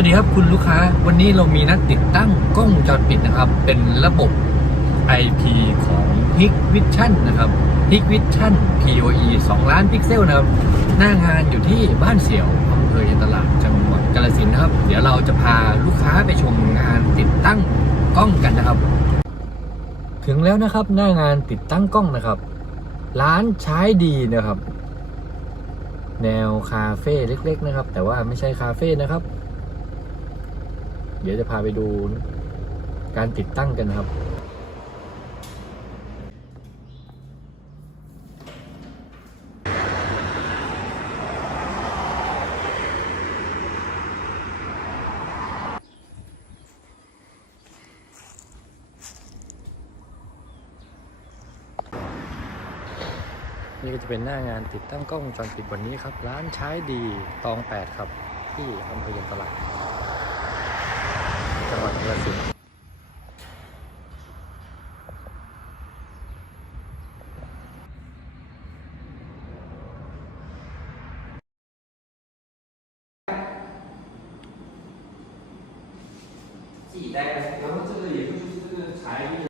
วัสดีครับคุณลูกค้าวันนี้เรามีนัดติดตั้งกล้องวงจรปิดนะครับ เป็นระบบ IP ของ Hikvision นะครับ Hikvision PoE 2 ล้านพิกเซลนะครับ หน้างานอยู่ที่บ้านเสียวอำเภอยตลาดจังหวัดกาฬสินธุ์นะครับ เดี๋ยวเราจะพาลูกค้าไปชมงานติดตั้งกล้องกันนะครับ ถึงแล้วนะครับหน้างานติดตั้งกล้องนะครับ ร้านใช้ดีนะครับ แนวคาเฟ่เล็ก ๆ นะครับ แต่ว่าไม่ใช่คาเฟ่นะครับ เดี๋ยวจะพาไปดูการติดตั้งกันนะครับ นี่ก็จะเป็นหน้างานติดตั้งกล้องวงจรปิดวันนี้ครับ ร้านใช้ดีตองแปดครับ ที่อำเภอยางตลาด จังหวัดกาฬสินธุ์